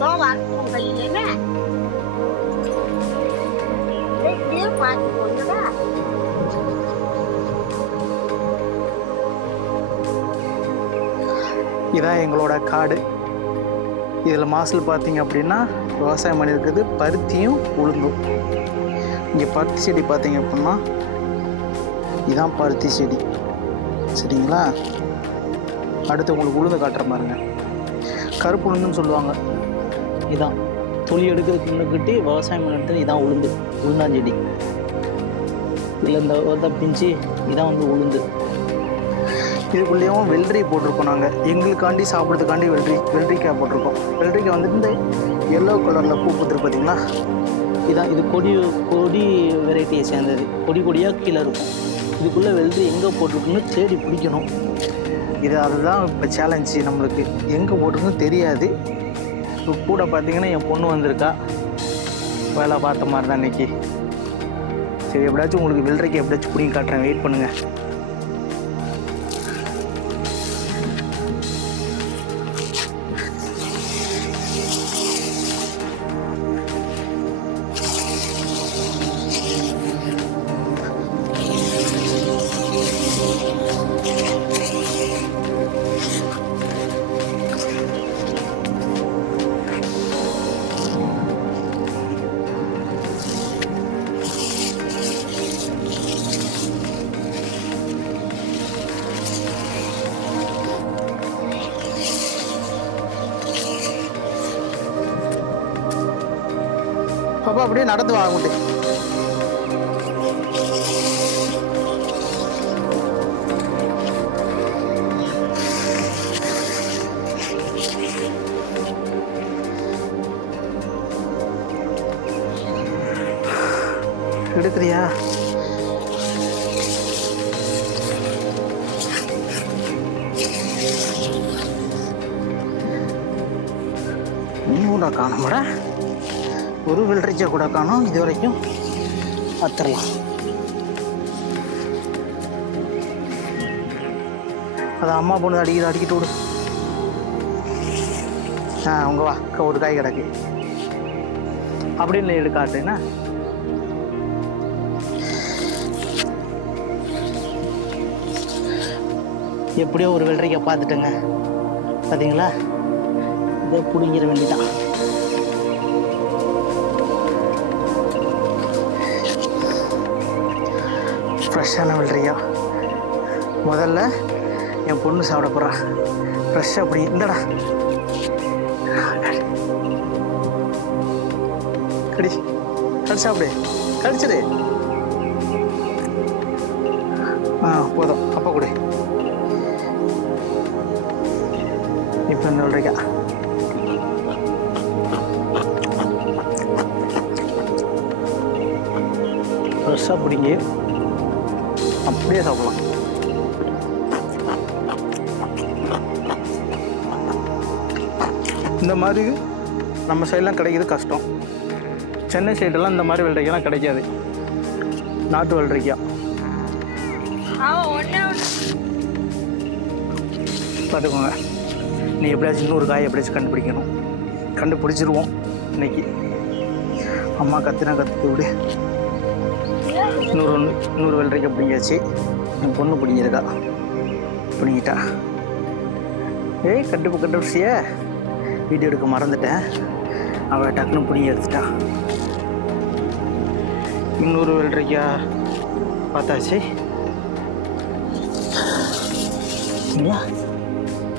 Con gì vậy nè? Đi đi qua thì buồn nữa đó. இதான் எங்களோட காடு. இதில் மாசில் பார்த்தீங்க அப்படின்னா விவசாயம் பண்ணியிருக்கிறது பருத்தியும் உளுந்தும். இங்கே பருத்தி செடி பார்த்தீங்க அப்படின்னா இதான் பருத்தி செடி, சரிங்களா? அடுத்து உங்களுக்கு உளுந்து காட்டுற பாருங்க. கருப்பு உளுந்துன்னு சொல்லுவாங்க. இதான் தொழி எடுக்கிறதுக்கு முன்னுக்கிட்டு விவசாயம் பண்ணிட்டு இதான் உளுந்தாஞ்செடி. இதில் இந்த பிஞ்சு இதான் வந்து உளுந்து. இதுக்குள்ளேயும் வெள்ளரி போட்டிருக்கோம். நாங்கள் எங்களுக்காண்டி சாப்பிட்றதுக்காண்டி வெள்ளரிக்காய் போட்டிருக்கோம். வெள்ளரிக்காய் வந்துட்டு இந்த எல்லோ கலரில் பூ பூத்துருக்கு பார்த்தீங்களா? இதான் இது கொடி வெரைட்டியை சேர்ந்தது. கொடியாக கீழே இருக்கும். இதுக்குள்ளே வெள்ளரி எங்கே போட்டிருக்குன்னு தேடி பிடிக்கணும். அதுதான் இப்போ சேலஞ்சு நம்மளுக்கு. எங்கே போட்டிருக்குன்னு தெரியாது. இப்போ கூட பார்த்தீங்கன்னா என் பொண்ணு வந்திருக்கா. வேலை பார்த்த மாதிரி தான் இன்றைக்கி. சரி, எப்படியாச்சும் உங்களுக்கு வெள்ளரிக்காய் எப்படியாச்சும் பிடிங்கி காட்டுறேன், வெயிட் பண்ணுங்கள். பாப்பா அப்படியே நடந்து வாங்கிட்டு எடுக்கிறியா? நீ கூட காணமாட, ஒரு வெள்ளரிக்காய் கூட காணும். இது வரைக்கும் அத்தரலாம். அது அம்மா பொண்ணு அடிக்கிட்டு விடு. அவங்க வா, ஒரு காய் கிடக்கு அப்படின்னு எடுக்காட்டுன்னா எப்படியோ ஒரு வெள்ளரிக்காய் பார்த்துட்டேங்க. பார்த்தீங்களா? இதை பிடிங்கிற வேண்டிதான். ஃப்ரெஷ்ஷான வெள்ளரிக்காய். முதல்ல என் பொண்ணு சாப்பிட போகிறான். ஃப்ரெஷ்ஷாக அப்படி இந்தடா கடி சாப்பிடு, கடிச்சிடு. போதும், அப்பா கொடு. இப்போ இந்த வெள்ளரிக்காய் ஃப்ரெஷ்ஷாக பிடிங்கி அப்படியே சாப்பிடலாம். இந்த மாதிரி நம்ம சைடெலாம் கிடைக்கிது கஷ்டம். சென்னை சைடெல்லாம் இந்த மாதிரி வெள்ளரிக்காய்லாம் கிடைக்காது. நாட்டு வெள்ளரிக்காய் பார்த்துக்கோங்க. நீ எப்படியாச்சும் இன்னொரு காய் எப்படியாச்சும் கண்டுபிடிக்கணும். கண்டுபிடிச்சிருவோம் இன்னைக்கு. அம்மா கற்றுட்டு விடு. இன்னொரு வெள்ளரிக்காய் பிடிங்கியாச்சு. என் பொண்ணு பிடிங்கிருக்கா. பிடிங்கிட்டா. கண்டுபிடிச்சிய வீடியோ எடுக்க மறந்துட்டேன். அவள் டக்குன்னு பிடிங்கி எடுத்துட்டா. இன்னொரு வெள்ளரிக்காய் பார்த்தாச்சு. இல்லையா?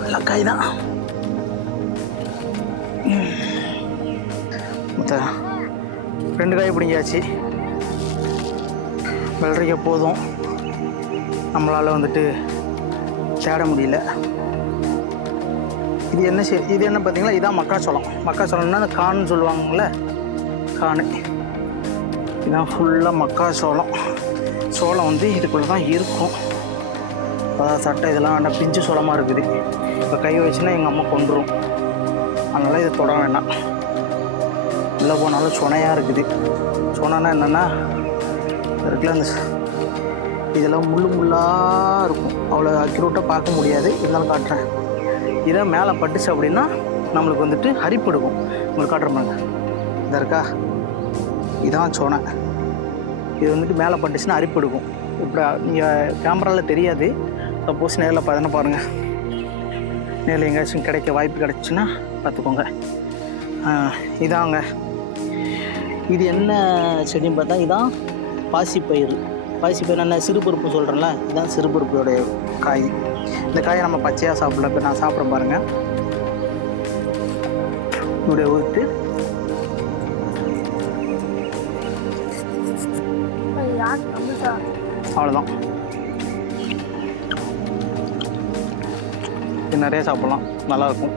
நல்ல காய் தான். மொத்தம் 2 காய் பிடிங்கியாச்சு. வெள்ளரிக்காய் போதும், நம்மளால் வந்துட்டு தேட முடியல. இது என்ன பார்த்தீங்களா? இதான் மக்காச்சோளம். மக்காச்சோளம்னா அந்த கான்னு சொல்லுவாங்கள்ல, காணு. இதான் ஃபுல்லாக மக்காச்சோளம். சோளம் வந்து இதுக்குள்ளே தான் இருக்கும். சட்டை இதெல்லாம் ஆனால் பிஞ்சு சோளமாக இருக்குது. இப்போ கை வச்சுன்னா எங்கள் அம்மா கொண்டுரும். அதனால் இதை தொட வேண்டாம். உள்ளே போனாலும் சொனையாக இருக்குது. சொனைன்னா என்னென்னா இருக்குல்ல, அந்த இதெல்லாம் முள்ளாக இருக்கும். அவ்வளோ அக்யூரேட்டாக பார்க்க முடியாது. இருந்தாலும் காட்டுறேன். இதை மேலே பட்டுச்சு அப்படின்னா நம்மளுக்கு வந்துட்டு அரிப்பு எடுக்கும். உங்களுக்கு காட்டுற பாருங்க, இந்த இருக்கா, இதான் சோனை. இது வந்துட்டு மேலே பட்டுச்சுன்னா அரிப்பு எடுக்கும். இப்படி நீங்கள் கேமராவில் தெரியாது, சப்போஸ் நேரில் பார்த்தோன்னா பாருங்கள். நேரில் எங்கேயாச்சும் கிடைக்க வாய்ப்பு கிடச்சின்னா பார்த்துக்கோங்க. இதாங்க, இது என்ன செடின்னு பார்த்தா இதான் பாசிப்பயிறு. பாசிப்பயிறு என்ன சிறுபருப்பு சொல்கிறேன்ல, இதுதான் சிறுபருப்போடைய காய். இந்த காயை நம்ம பச்சையாக சாப்பிடலாம். இப்போ நான் சாப்பிட்றேன் பாருங்கள். இப்படியே ஊற்றி அவ்வளோதான். இது நிறைய சாப்பிட்லாம், நல்லாயிருக்கும்.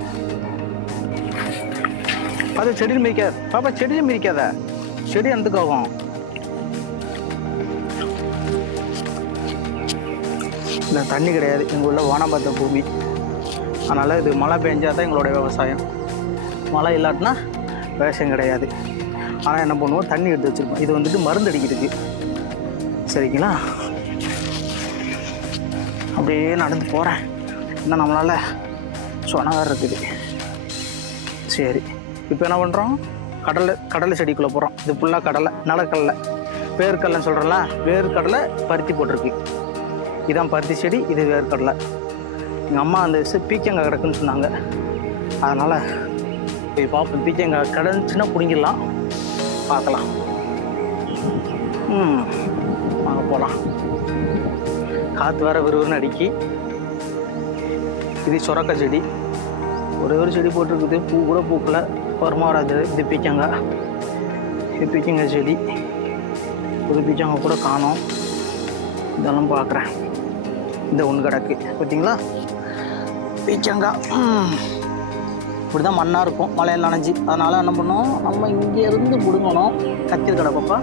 அது செடியில் மிதிக்காத பாப்பா, செடியில் மிதிக்காத, செடி எந்தக்காகும். இல்லை தண்ணி கிடையாது எங்கள் உள்ள வானபாத்த பூமி, அதனால் இது மழை பெஞ்சால் தான் எங்களோட விவசாயம். மழை இல்லாட்டினா விவசாயம் கிடையாது. ஆனால் என்ன பண்ணுவோம், தண்ணி எடுத்து வச்சுருப்போம். இது வந்துட்டு மருந்து அடிக்கிறதுக்கு, சரிங்களா? அப்படியே நடந்து போகிறேன், இன்னும் நம்மளால் சொனகார் இருக்குது. சரி, இப்போ என்ன பண்ணுறோம், கடலை செடிக்குள்ளே போகிறோம். இது ஃபுல்லாக கடலை, நிலக்கடலை, வேர்க்கடலைன்னு சொல்கிறோம்ல, வேர்க்கடலை பருத்தி போட்டிருக்கு. இதான் பருத்தி செடி, இது வேர்க்கடலை. எங்கள் அம்மா அந்த பீக்கங்காய் கிடக்குன்னு சொன்னாங்க, அதனால் போய் பார்ப்போம். பீக்கங்காய் கிடந்துச்சுன்னா பிடிங்கிடலாம், பார்க்கலாம். வாங்க போகலாம். காற்று வேறு விறுவிறுன்னு அடிக்கி. இது சுரக்காய் செடி, ஒரே ஒரு செடி போட்டிருக்குது, பூ கூட பூக்கலை, வருமா வராது. இது பீக்கங்காய், இது பீக்கங்காய் செடி, ஒரு பீக்கங்காய் கூட காணோம். இதெல்லாம் பார்க்குறேன். இந்த ஒன்று கிடக்கு பார்த்தீங்களா, பீக்கங்காய். இப்படி தான் மண்ணாக இருக்கும், மழையில் நனைஞ்சி. அதனால் என்ன பண்ணோம், நம்ம இங்கேருந்து பிடுங்கணும். கத்தி கிடப்பப்பா,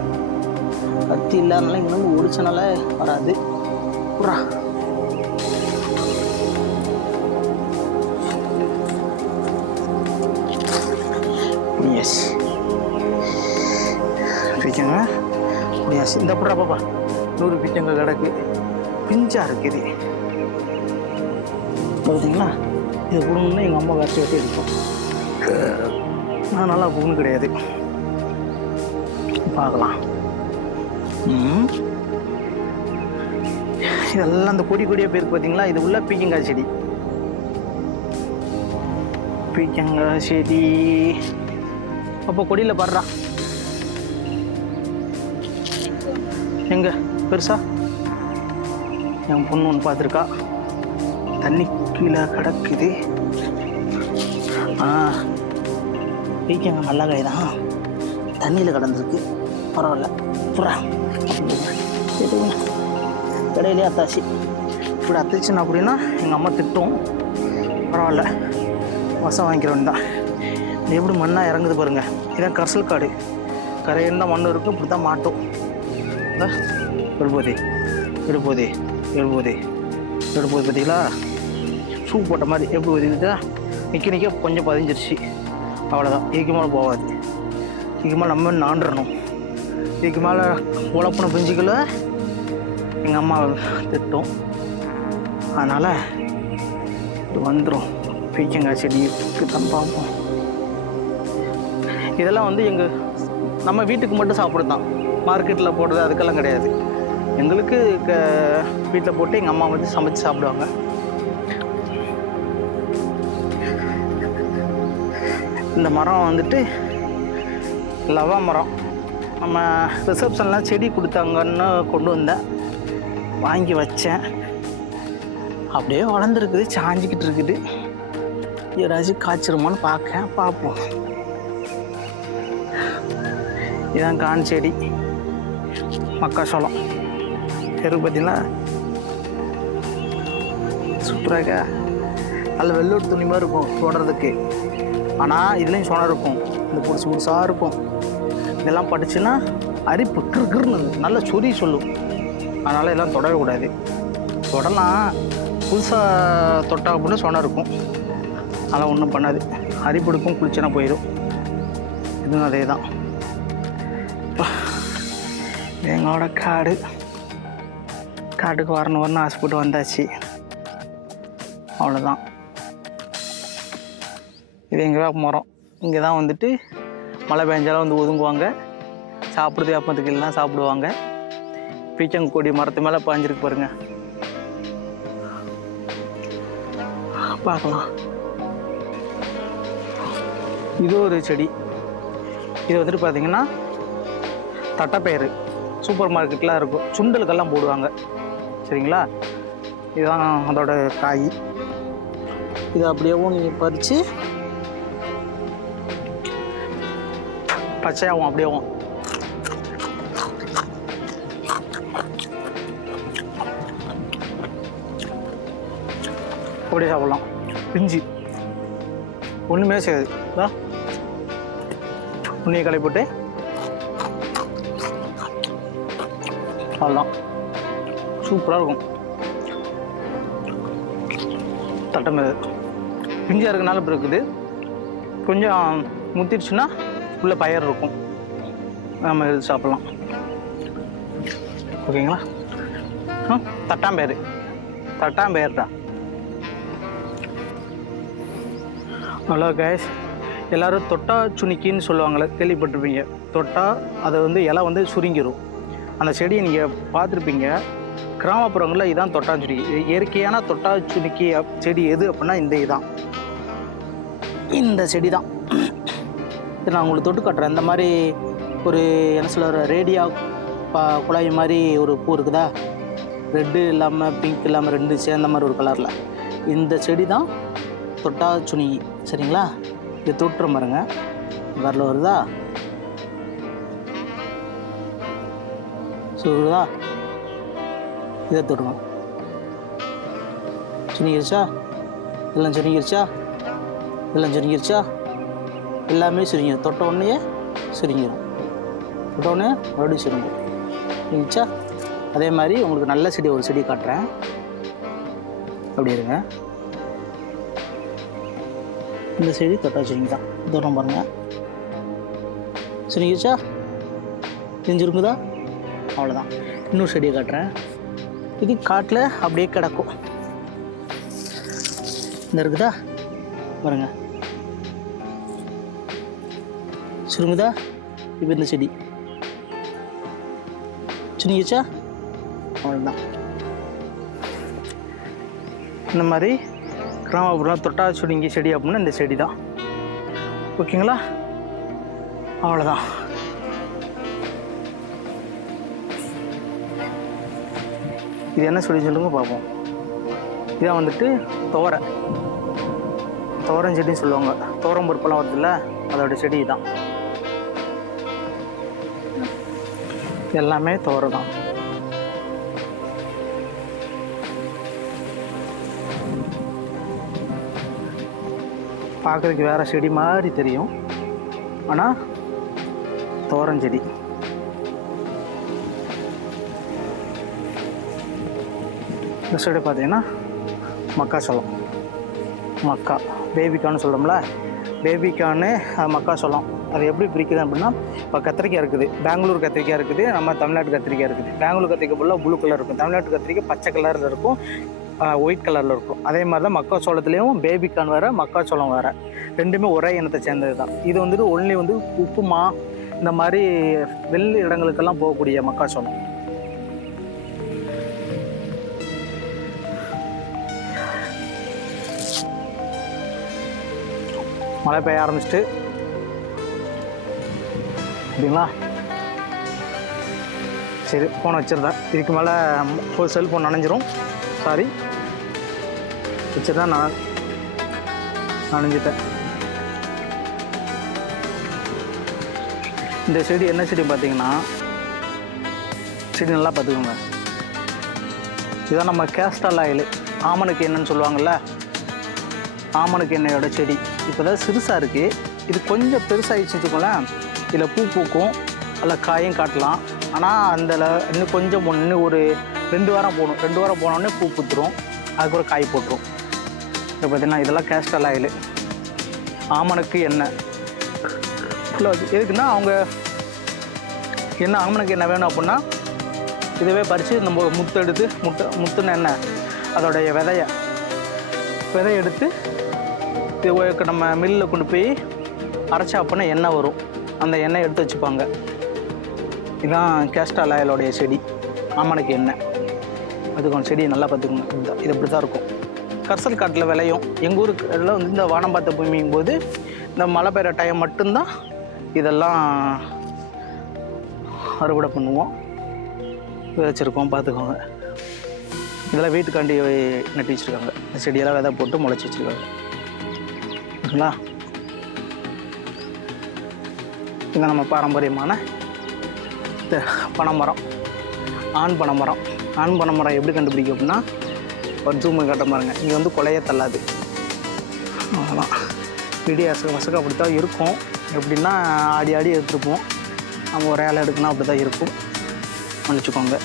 கத்தி இல்லாதனால இங்கேருந்து ஒடிச்சனால வராது. புறா எஸ் பீக்கங்க முடியாஸ். இந்த புறா பாப்பா, 100 பீக்கங்க கிடக்கு, பிஞ்சாக இருக்குது பார்த்தீங்களா. இது புடுங்கன்னா எங்கள் அம்மா வெட்டி வெட்டி இருக்கும். நான் நல்லா புண்ணு கிடையாது, பார்க்கலாம். இதெல்லாம் அந்த கொடி கொடியாக பேருக்கு பார்த்தீங்களா, இது உள்ள பீக்கங்காய் செடி. பீக்கங்காய் செடி அப்போ கொடியில் பாடுறா எங்க பெருசா. என் பொண்ணு ஒன்று பார்த்துருக்கா, தண்ணி கீழே கிடக்குது. பீக்கங்காய் நல்ல காய் தான், தண்ணியில் கிடந்திருக்கு, பரவாயில்ல. புறா கடையிலே அத்தாச்சு. இப்படி அத்துச்சுன்னா அப்படின்னா எங்கள் அம்மா திட்டம், பரவாயில்ல வசம் வாங்கிக்கிறோன்னு தான். இது எப்படி மண்ணாக இறங்குது பாருங்கள். இதான் கரிசல் காடு, கரையில் தான் மண் இருக்கும், இப்படி தான் மாட்டோம். எடுப்போதே எடுப்போதே எடுப்போதே எடுப்போது பார்த்தீங்களா, ஷூ போட்ட மாதிரி எப்படி ஒதுக்குதா, நிற்க கொஞ்சம் பதிஞ்சிருச்சு, அவ்வளோதான். இதுக்கு மேலே போகாது, இதுக்கு மேலே நம்ம நாண்டுறணும். இதுக்கு மேலே உழப்பின பிஞ்சுக்குள்ள எங்கள் அம்மா திட்டம், அதனால் இது வந்துடும். பீக்கங்காய் செடிக்கு தான் பார்ப்போம். இதெல்லாம் வந்து நம்ம வீட்டுக்கு மட்டும் சாப்பிடுறது தான், மார்க்கெட்டில் போடுறது அதுக்கெல்லாம் கிடையாது. எங்களுக்கு வீட்டில் போட்டு எங்கள் அம்மா வந்து சமைச்சு சாப்பிடுவாங்க. இந்த மரம் வந்துட்டு லவா மரம். நம்ம ரிசப்ஷன்லாம் செடி கொடுத்தாங்கன்னு கொண்டு வந்தேன், வாங்கி வச்சேன். அப்படியே வளர்ந்துருக்குது, சாஞ்சிக்கிட்டு இருக்குது. ஏதாச்சும் காய்ச்சிருமான்னு பார்ப்போம். இதான் கான் செடி, மக்காசோளம் தெரு பார்த்தீங்களா, சூப்பராக. அதில் வெள்ளோட்டு துணி மாதிரி இருக்கும் தொடறதுக்கு, ஆனால் இதுலேயும் சொன இருக்கும், இந்த புதுசாக இருக்கும். இதெல்லாம் பட்டுச்சுன்னா அரிப்பு கிருன்னு நல்லா சொறி சொல்லும். அதனால் எல்லாம் தொடவே கூடாது. தொடலாம், புதுசாக தொட்டா அப்படின்னு சொன்ன இருக்கும், அதெல்லாம் ஒன்றும் பண்ணாது. அரிப்பு எடுக்கும், குளிச்சுனா போயிடும். இதுவும் அதே தான். எங்களோட காட்டுக்கு வரணும் ஆசைப்பட்டு வந்தாச்சு, அவ்வளோதான். இது எங்கள் வேப்ப மரம். இங்கே தான் வந்துட்டு மழை பெஞ்சாலும் வந்து ஒதுங்குவாங்க, சாப்பிடுறது வேப்பத்துக்கு இல்லைனா சாப்பிடுவாங்க. பீச்சங்கொடி மரத்து மேலே பாஞ்சிருக்கு பாருங்க, பார்க்கலாம். இது ஒரு செடி. இது வந்துட்டு பார்த்தீங்கன்னா தட்டைப்பயிறு, சூப்பர் மார்க்கெட்லாம் இருக்கும், சுண்டலுக்கெல்லாம் போடுவாங்க. சரிங்களா, இதுதான் அதோட காய். இது அப்படியேவும் நீங்கள் பறித்து பச்சையாகும், அப்படியேவும் அப்படியே சாப்பிட்லாம். பிஞ்சு ஒன்றுமே செய்யாது. உண்ணியை களை போட்டு சாப்பிட்லாம், சூப்பராக இருக்கும். தட்டை பிஞ்சாக இருக்கனால இப்போ இருக்குது. கொஞ்சம் முத்திடுச்சுன்னா உள்ள பயிர் இருக்கும், நம்ம இது சாப்பிட்லாம். ஓகேங்களா. தட்டாம்பயிறு, தட்டாம்பயிர் தான். ஹலோ கைஸ், எல்லோரும் தொட்டா சுனிக்கின்னு சொல்லுவாங்களே, கேள்விப்பட்டிருப்பீங்க. தொட்டா அதை வந்து இலை வந்து சுருங்கிடும். அந்த செடியை நீங்கள் பார்த்துருப்பீங்க. கிராமப்புறங்களில் இதுதான் தொட்டா சுனிக்கி. இயற்கையான தொட்டா சுனிக்கி செடி எது அப்படின்னா இந்த செடி தான். இது நான் உங்களுக்கு தொட்டு காட்டுறேன். இந்த மாதிரி ஒரு என்ன சொல்ல, ரேடியா குழாய் மாதிரி ஒரு பூ இருக்குதா, ரெட்டு இல்லாமல் பிங்க் இல்லாமல் ரெண்டு சேர்ந்த மாதிரி ஒரு கலரில். இந்த செடி தான் தொட்டா சுனிக்கி. சரிங்களா, இது தொட்டுற பாருங்க, வரல வருதா, சொல்லுதா, இதை தொட்டுரும். சுருங்கிருச்சா, எல்லாம் சுருங்கிருச்சா, எல்லாம் சுருங்கிருச்சா, எல்லாமே சுருங்கிடும். தொட்ட உடனே சுருங்கிடும், தொட்ட உடனே மறுபடியும் சுருங்கும். சுருங்கிச்சா. அதே மாதிரி உங்களுக்கு நல்ல செடி ஒரு செடி காட்டுறேன், அப்படி இருங்க. இந்த செடி தொட்டா சுருங்கி தான், தூரம் பாருங்க, சுருங்கிச்சா, தெரிஞ்சிருக்குதா, அவ்வளோதான். இன்னொரு செடியை காட்டுறேன். இது காட்டில் அப்படியே கிடக்கும். இந்த இருக்குதா பாருங்க, சுருங்குதா. இப்போ இந்த செடி சுருங்கிச்சா, அவ்வளோதான். இந்த மாதிரி கிராமப்புறம் தொட்டா சுருங்கி செடி அப்படின்னா இந்த செடி தான். ஓகேங்களா, அவ்வளோதான். இது என்ன சொல்லி சொல்லுங்க பார்ப்போம். இதான் வந்துட்டு துவரம் செடின்னு சொல்லுவாங்க. துவரம் பருப்பெல்லாம் வருதுல்ல, அதோட செடி தான். எல்லாமே துவரை தான். பார்க்குறதுக்கு வேறு செடி மாதிரி தெரியும், ஆனால் துவரஞ்செடி. இந்த சைடு பார்த்தீங்கன்னா மக்காச்சோளம், பேபிகான்னு சொல்கிறோம்ல, பேபிகான்னு மக்காச்சோளம். அது எப்படி பிரிக்குது அப்படின்னா, இப்போ கத்திரிக்காய் இருக்குது, பெங்களூர் கத்திரிக்காய் இருக்குது, நம்ம தமிழ்நாட்டு கத்திரிக்காய் இருக்குது. பெங்களூர் கத்திரிக்காய் ஃபுல்லாக ப்ளூ கலர் இருக்கும், தமிழ்நாட்டு கத்திரிக்காய் பச்சை கலரில் இருக்கும், ஒயிட் கலரில் இருக்கும். அதே மாதிரி தான் மக்காச்சோளத்துலேயும் பேபிகான் வேறு, மக்காச்சோளம் வேறு, ரெண்டுமே ஒரே இனத்தை சேர்ந்தது தான். இது வந்துட்டு ஒன்லி வந்து உப்புமா இந்த மாதிரி வெள்ளை இடங்களுக்கெல்லாம் போகக்கூடிய மக்காச்சோளம். மழை பெய்ய ஆரம்பிச்சிட்டு அப்படிங்களா. சரி, ஃபோனை வச்சுருந்தேன், இதுக்கு மேலே செல்ஃபோன் நனைஞ்சிரும், சாரி வச்சுருந்தேன், நான் நனைஞ்சிட்டேன். இந்த செடி என்ன செடி பார்த்தீங்கன்னா, செடி நல்லா பார்த்துக்கோங்க. இதுதான் நம்ம கேஸ்டால் ஆயில், ஆமணுக்கு என்னன்னு சொல்லுவாங்கள்ல, ஆமணுக்கு எண்ணெயோட செடி. இப்போ தான் சிறுசாக இருக்குது, இது கொஞ்சம் பெருசாகிடுச்சு வச்சுக்கோங்களேன், இதில் பூ பூக்கும், அதில் காயும் காட்டலாம். ஆனால் அந்த இன்னும் கொஞ்சம் இன்னும் ஒரு 2 வாரம் போகணும், 2 வாரம் போனோடனே பூ பூத்துரும், அதுக்கப்புறம் காய் போட்டுரும். இப்போ பார்த்தீங்கன்னா இதெல்லாம் கேஸ்டல் ஆயில், ஆமணுக்கு எண்ணெய். இல்லை எதுக்குன்னா அவங்க என்ன ஆமணுக்கு எண்ணெய் வேணும் அப்படின்னா, இதுவே பறித்து நம்ம முத்து எடுத்து முத்துன எண்ணெய், அதோடைய விதையை எடுத்து இது நம்ம மில்லில் கொண்டு போய் அரைச்சா அப்படின்னா எண்ணெய் வரும், அந்த எண்ணெய் எடுத்து வச்சுப்பாங்க. இதுதான் கேஸ்டால் ஆயிலோடைய செடி, ஆமணக்கு எண்ணெய். அதுக்கு செடியை நல்லா பார்த்துக்கணும். இது இப்படி தான் இருக்கும். கரிசல் காட்டில் விளையும். எங்கள் ஊருக்குள்ள வந்து இந்த வானம் பார்த்த பூமியும் போது இந்த மழை பெய்கிற டைம் மட்டும்தான் இதெல்லாம் அறுவடை பண்ணுவோம், விதைச்சிருக்கோம். பார்த்துக்கோங்க, இதெல்லாம் வீட்டுக்காண்டி நட்டி வச்சுருக்காங்க. இந்த செடியெல்லாம் விதை போட்டு முளைச்சி வச்சுருக்காங்க. ஓகேங்களா? இது நம்ம பாரம்பரியமான பனைமரம், ஆண் பனைமரம். ஆண் பனைமரம் எப்படி கண்டுபிடிக்கும் அப்படின்னா, ஒரு ஜூம் காட்ட பாருங்க. இங்கே வந்து கொலையே தள்ளாது. அதெல்லாம் விடிய வசக்க அப்படி தான் இருக்கும். எப்படின்னா ஆடி ஆடி எடுத்துருப்போம். நம்ம ஒரு ஏழை எடுக்கணும், அப்படி தான் இருக்கும். மன்னிச்சுக்கோங்க.